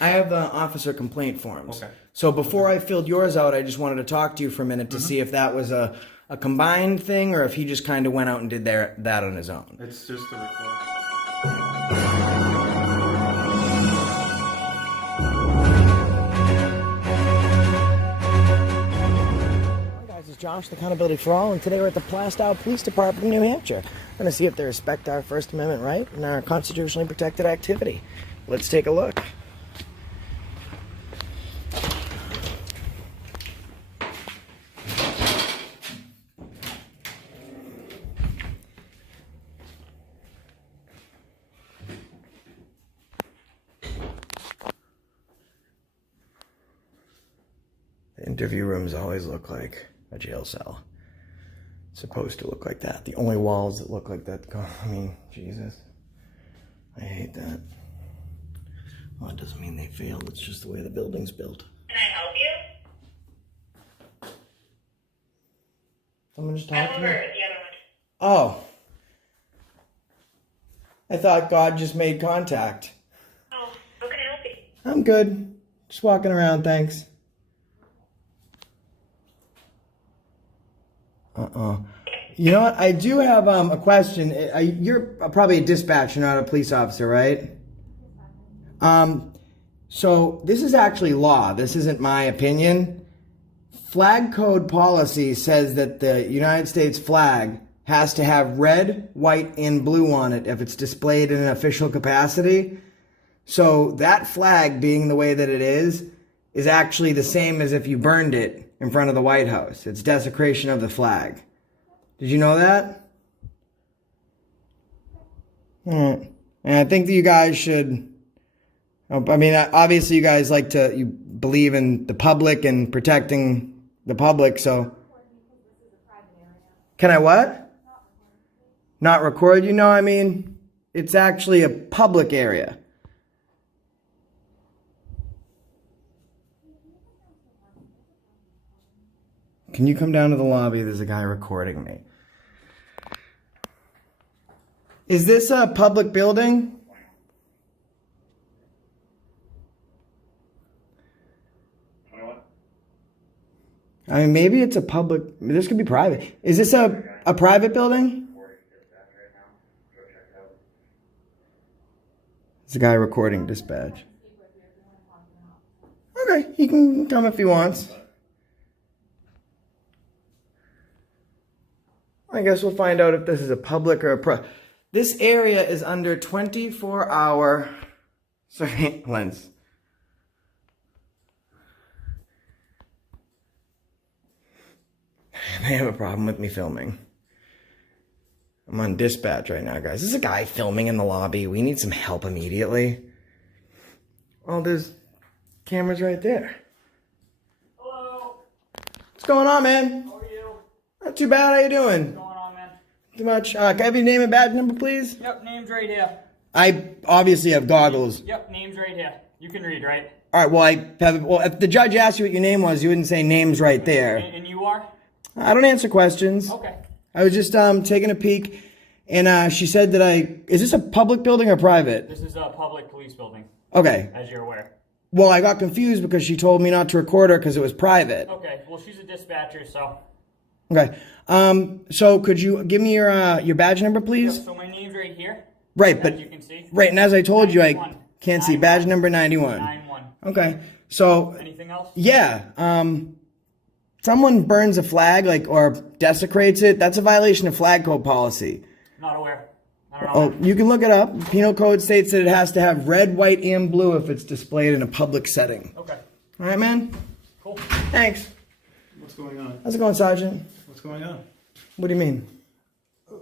I have the officer complaint forms. Okay. So before I filled yours out, I just wanted to talk to you for a minute to see if that was a combined thing or if he just kind of went out and did that on his own. It's just a record. Hi guys, it's Josh, the Accountability for All, and today we're at the Plastow Police Department in New Hampshire. We're going to see if they respect our First Amendment right and our constitutionally protected activity. Let's take a look. The interview rooms always look like a jail cell. It's supposed to look like that. The only walls that look like that, I mean, Jesus. I hate that. Well, it doesn't mean they failed. It's just the way the building's built. Can I help you? Someone just I'm talked to over me? at the other one. Oh. I thought God just made contact. Oh, how can I help you? I'm good. Just walking around, thanks. You know what? I do have a question. You're probably a dispatcher, not a police officer, right? So this is actually law. This isn't my opinion. Flag code policy says that the United States flag has to have red, white, and blue on it if it's displayed in an official capacity. So that flag being the way that it is actually the same as if you burned it in front of the White House. It's desecration of the flag. Did you know that? And I think that you guys should, I mean, obviously you guys you believe in the public and protecting the public, so. Can I what? Not record? You know, I mean, it's actually a public area. Can you come down to the lobby? There's a guy recording me. Is this a public building? I mean, maybe it's a public, this could be private. Is this a private building? There's a guy recording dispatch. Okay, he can come if he wants. I guess we'll find out if this is a public or a This area is under 24-hour surveillance. They have a problem with me filming. I'm on dispatch right now, guys. There's a guy filming in the lobby. We need some help immediately. Oh, there's cameras right there. Hello. What's going on, man? How are you? Not too bad. How you doing? What's going on, man? Too much. Can I have your name and badge number, please? Yep, name's right here. I obviously have goggles. Yep, name's right here. You can read, right? All right. Well, if the judge asked you what your name was, you wouldn't say names right there. And you are? I don't answer questions. Okay. I was just taking a peek, and she said that is this a public building or private? This is a public police building, Okay. as you're aware. Well, I got confused because she told me not to record her because it was private. Okay, well, she's a dispatcher, so. Okay. So could you give me your badge number, please? Yep, so my name's right here. Right, but As you can see. right, and as I told you, I 91. can't see badge number 91. 9-1. Okay. So Anything else? yeah, someone burns a flag or desecrates it, that's a violation of flag code policy. Not aware. I don't Oh, know. you can look it up. Penal code states that it has to have red, white, and blue if it's displayed in a public setting. Okay, All right, man? cool. Thanks. What's going on? How's it going, Sergeant? What's going on? What do you mean?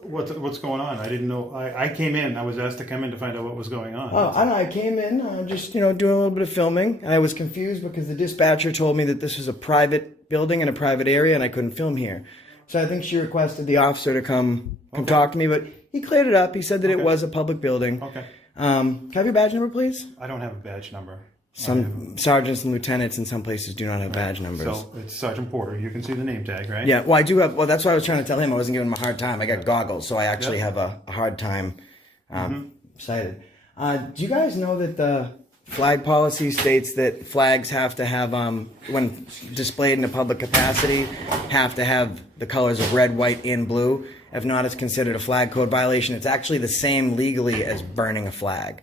What's going on? I didn't know. I came in. I was asked to come in to find out what was going on. Oh, I don't know. I came in, just, doing a little bit of filming, and I was confused because the dispatcher told me that this was a private building in a private area, and I couldn't film here. So I think she requested the officer to come talk to me, but he cleared it up. He said that it was a public building. Okay. Can I have your badge number, please? I don't have a badge number. Some sergeants and lieutenants in some places do not have badge numbers. So it's Sergeant Porter. You can see the name tag, right? Yeah, well, I do have. Well, that's why I was trying to tell him. I wasn't giving him a hard time. I got goggles, so I actually have a hard time sighted. Do you guys know that the Flag policy states that flags have to have, when displayed in a public capacity, have to have the colors of red, white, and blue. If not, it's considered a flag code violation. It's actually the same legally as burning a flag.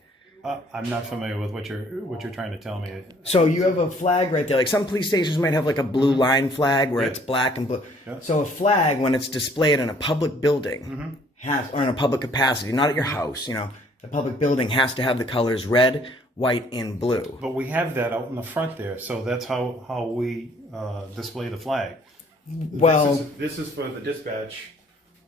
I'm not familiar with what you're trying to tell me. So you have a flag right there. Like some police stations might have like a blue line flag where it's black and blue. Yeah. So a flag, when it's displayed in a public building, or in a public capacity, not at your house, you know, the public building has to have the colors red, white, and blue. But we have that out in the front there, so that's how we display the flag. Well, this is for the dispatch.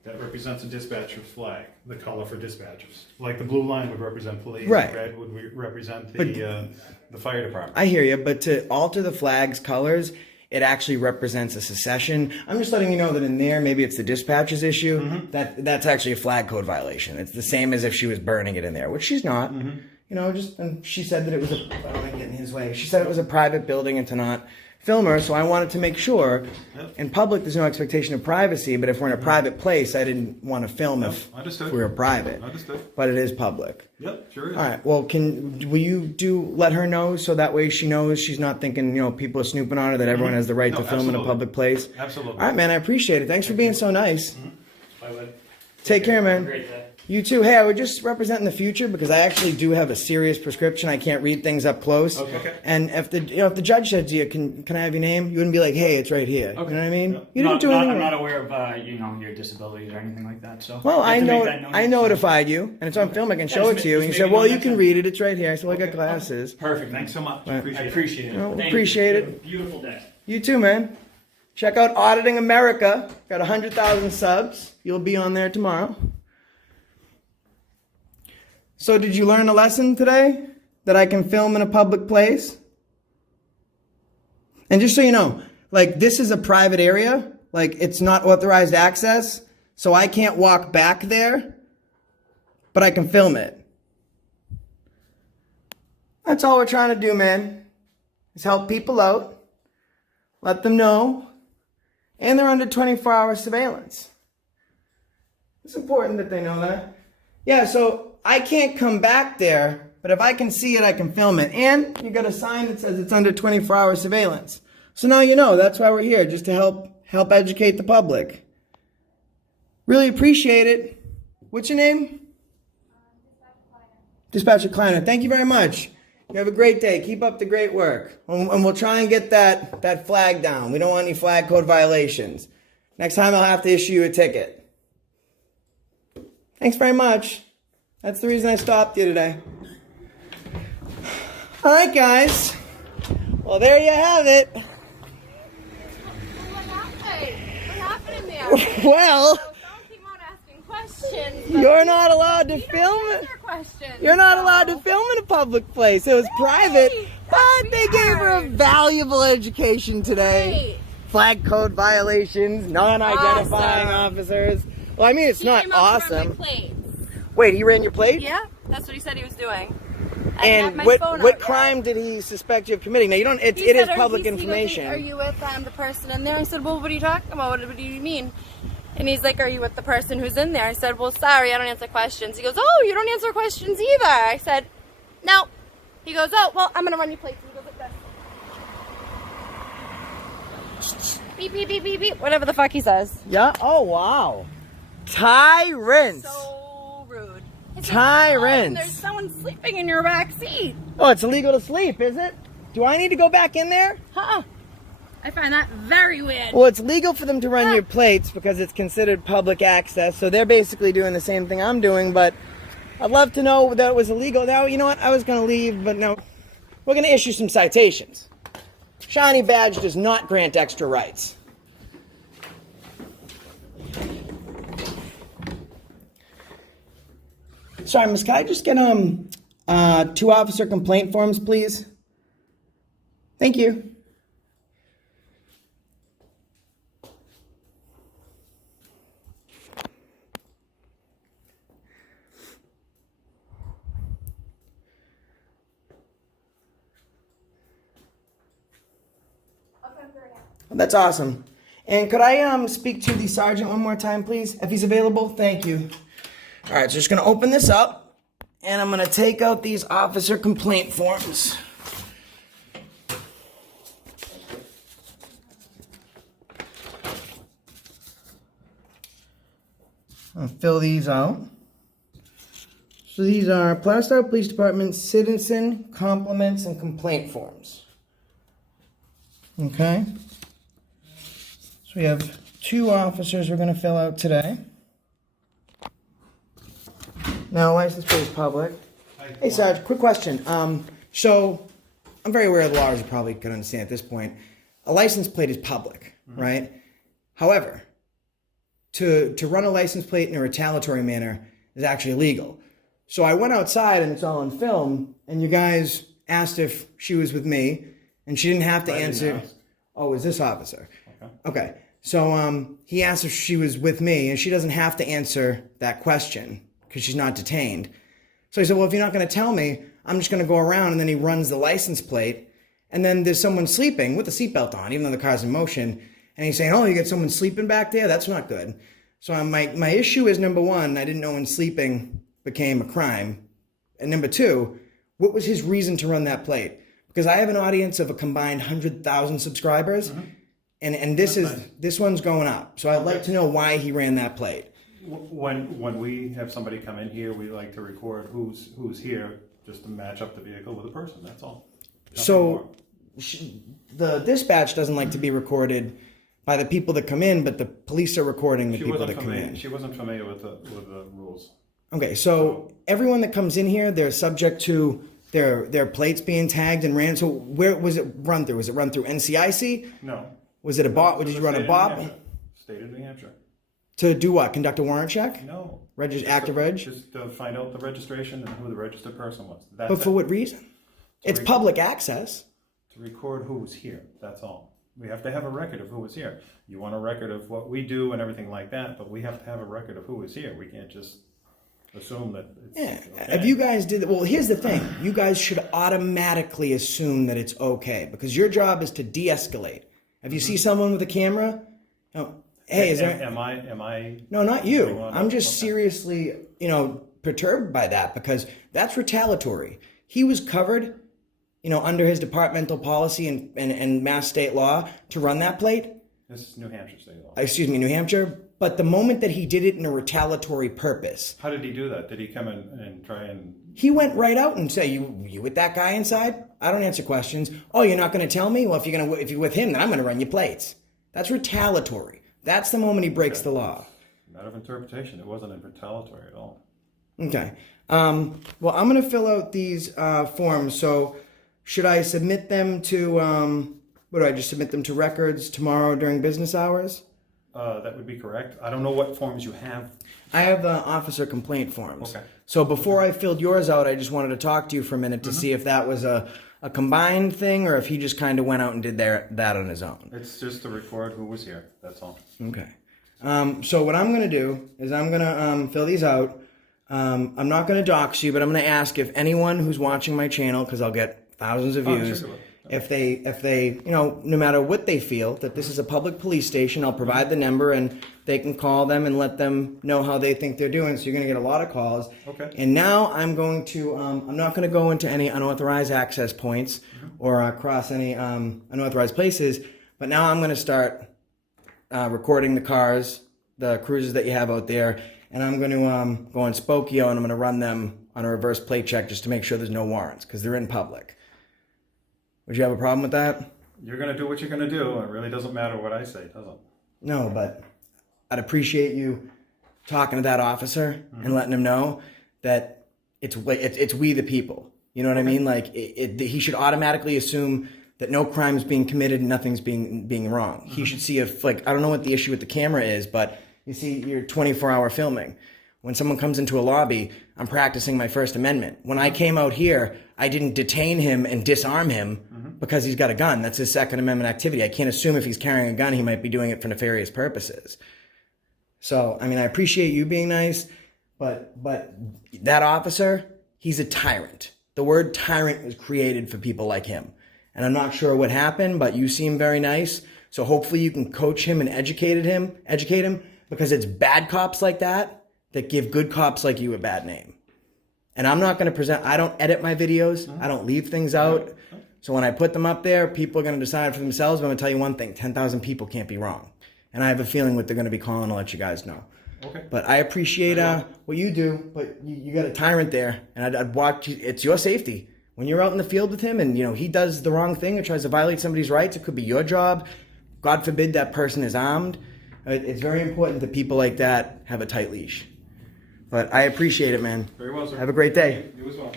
That represents a dispatcher flag, the color for dispatchers. Like the blue line would represent police, Right. red would represent the fire department. I hear you, but to alter the flag's colors, it actually represents a secession. I'm just letting you know that in there, maybe it's the dispatcher's issue. That's actually a flag code violation. It's the same as if she was burning it in there, which she's not. You know, and she said that it was I don't want to get in his way. She said it was a private building and to not film her, so I wanted to make sure. In public, there's no expectation of privacy, but if we're in a private place, I didn't want to film if Understood. we were private. Understood. But it is public. Yep, sure is. All right. Well, will you let her know so that way she knows she's not thinking, you know, people are snooping on her, that everyone has the right No, to film in a absolutely. public place? Absolutely. All right, man. I appreciate it. Thanks for being so nice. Bye, bud. Take care, man. Great day. You too. Hey, I would just represent in the future because I actually do have a serious prescription. I can't read things up close. Okay. And if the judge said to you, "Can I have your name?" You wouldn't be like, "Hey, it's right here." You know what I mean? You didn't do anything I'm wrong. not aware of your disabilities or anything like that. So Well, I have to know. make that known. I notified you, and it's on film. I can show it to you. And you just said, maybe "Well, one you next can time. read it. It's right here." I said, "Well, I got glasses." Perfect. Thanks so much. Right. Appreciate I it. appreciate it. No, Thank appreciate you. it. Beautiful day. You too, man. Check out Auditing America. Got 100,000 subs. You'll be on there tomorrow. So did you learn a lesson today? That I can film in a public place? And just so you know, like this is a private area. Like it's not authorized access. So I can't walk back there. But I can film it. That's all we're trying to do, man. Is help people out. Let them know. And they're under 24-hour surveillance. It's important that they know that. Yeah, so I can't come back there, but if I can see it, I can film it. And you got a sign that says it's under 24-hour surveillance. So now you know, that's why we're here, just to help educate the public. Really appreciate it. What's your name? Dispatcher Kleiner. Thank you very much. You have a great day. Keep up the great work. And we'll try and get that flag down. We don't want any flag code violations. Next time I'll have to issue you a ticket. Thanks very much. That's the reason I stopped you today. All right, guys. Well, there you have it. What happened in there? Well, Don't keep on asking questions. but you're not allowed to you don't film it. answer questions. You're not allowed to film in a public place. It was private, but they gave her a weird. valuable education today. Great. Flag code violations, non-identifying Awesome. officers. Well, I mean, it's He not came out to run awesome. my plate. Wait, he ran your plate? Yeah, that's what he said he was doing. I have And my what phone what out crime did he suspect you of committing? Now you don't. It He is said, public he goes, information. Are you with the person in there? I said, well, what are you talking about? What do you mean? And he's like, are you with the person who's in there? I said, well, sorry, I don't answer questions. He goes, oh, you don't answer questions either. I said, no. He goes, oh, well, I'm gonna run your plates. He goes like this. Beep, beep, beep, beep, beep. Whatever the fuck he says. Yeah. Oh wow. Tyrants. So rude. I said, Tyrants. "Oh, there's someone sleeping in your back seat. Oh, it's illegal to sleep, is it? Do I need to go back in there? Huh. I find that very weird. Well, it's legal for them to run your plates because it's considered public access. So they're basically doing the same thing I'm doing. But I'd love to know that it was illegal. Now, you know what? I was going to leave, but no. We're going to issue some citations. Shiny badge does not grant extra rights. Sorry, miss, can I just get 2 officer complaint forms, please? Thank you. That's awesome. And could I speak to the sergeant one more time, please, if he's available? Thank you. All right, so just going to open this up, and I'm gonna take out these officer complaint forms. I'll fill these out. So these are Plastow Police Department citizen compliments and complaint forms. Okay. So we have 2 officers we're going to fill out today. Now, license plate is public. Hey, Sarge, quick question. So I'm very aware of the law, as you probably can understand at this point. A license plate is public, right? However, to run a license plate in a retaliatory manner is actually illegal. So I went outside, and it's all on film, and you guys asked if she was with me, and she didn't have to answer. Oh, is this officer? Okay. So he asked if she was with me, and she doesn't have to answer that question because she's not detained. So he said, well, if you're not going to tell me, I'm just going to go around, and then he runs the license plate, and then there's someone sleeping with a seatbelt on, even though the car's in motion, and he's saying, oh, you got someone sleeping back there? That's not good. So my issue is, number one, I didn't know when sleeping became a crime. And number 2, what was his reason to run that plate? Because I have an audience of a combined 100,000 subscribers, and this one's going up. So I'd like to know why he ran that plate. When we have somebody come in here, we like to record who's here just to match up the vehicle with the person. That's all. So the dispatch doesn't like to be recorded by the people that come in, but the police are recording the people that come in. She wasn't familiar with the rules. Okay, so everyone that comes in here, they're subject to their plates being tagged and ran. So where was it run through? Was it run through NCIC? No. Was it a bot? Did you run a bot? State of New Hampshire. To do what? Conduct a warrant check? No. Active reg? Just to find out the registration and who the registered person was. But for what reason? It's public access. To record who was here. That's all. We have to have a record of who was here. You want a record of what we do and everything like that, but we have to have a record of who was here. We can't just assume that it's okay. If you guys did, well, here's the thing. You guys should automatically assume that it's okay because your job is to de-escalate. If you see someone with a camera, hey, is there... Am I... No, not you. I'm just seriously, perturbed by that because that's retaliatory. He was covered, under his departmental policy and mass state law to run that plate. This is New Hampshire state law. Excuse me, New Hampshire. But the moment that he did it in a retaliatory purpose. How did he do that? Did he come in and try and... He went right out and say, you with that guy inside? I don't answer questions. Oh, you're not going to tell me? Well, if you're with him, then I'm going to run your plates. That's retaliatory. That's the moment he breaks the law. Matter of interpretation. It wasn't retaliatory at all. Okay. Well, I'm going to fill out these forms. So should I submit them to, what do I just submit them to records tomorrow during business hours? That would be correct. I don't know what forms you have. I have the officer complaint forms. Okay. So before I filled yours out, I just wanted to talk to you for a minute to see if that was a combined thing or if he just kind of went out and did that on his own. It's just to record who was here. That's all. Okay. So what I'm going to do is I'm going to fill these out. I'm not going to dox you, but I'm going to ask if anyone who's watching my channel, because I'll get thousands of views, Sure. if they, no matter what they feel, that this is a public police station, I'll provide the number and they can call them and let them know how they think they're doing. So you're going to get a lot of calls. Okay. And now I'm going to, I'm not going to go into any unauthorized access points or cross any unauthorized places, but now I'm going to start recording the cars, the cruisers that you have out there, and I'm going to go on Spokio and I'm going to run them on a reverse plate check just to make sure there's no warrants because they're in public. Would you have a problem with that? You're going to do what you're going to do. It really doesn't matter what I say, does it? No, but I'd appreciate you talking to that officer and letting him know that it's we the people. You know what I mean? Like he should automatically assume that no crime's being committed and nothing's being wrong. He should see if, like, I don't know what the issue with the camera is, but you see your 24-hour filming. When someone comes into a lobby, I'm practicing my First Amendment. When I came out here, I didn't detain him and disarm him because he's got a gun. That's his Second Amendment activity. I can't assume if he's carrying a gun, he might be doing it for nefarious purposes. So, I mean, I appreciate you being nice, but that officer, he's a tyrant. The word tyrant was created for people like him. And I'm not sure what happened, but you seem very nice. So hopefully you can coach him and educate him, because it's bad cops like that give good cops like you a bad name. And I'm not going to present, I don't edit my videos. I don't leave things out. So when I put them up there, people are going to decide for themselves. But I'm going to tell you one thing, 10,000 people can't be wrong. And I have a feeling what they're going to be calling to let you guys know. Okay. But I appreciate what you do, but you got a tyrant there. And I'd watch you, it's your safety. When you're out in the field with him and, you know, he does the wrong thing or tries to violate somebody's rights, it could be your job. God forbid that person is armed. It's very important that people like that have a tight leash. But I appreciate it, man. Very well, sir. Have a great day. You as well.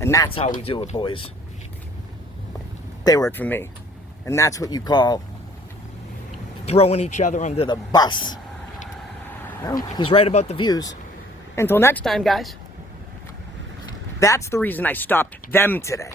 And that's how we do it, boys. They work for me. And that's what you call throwing each other under the bus. Well, he's right about the views. Until next time, guys. That's the reason I stopped them today.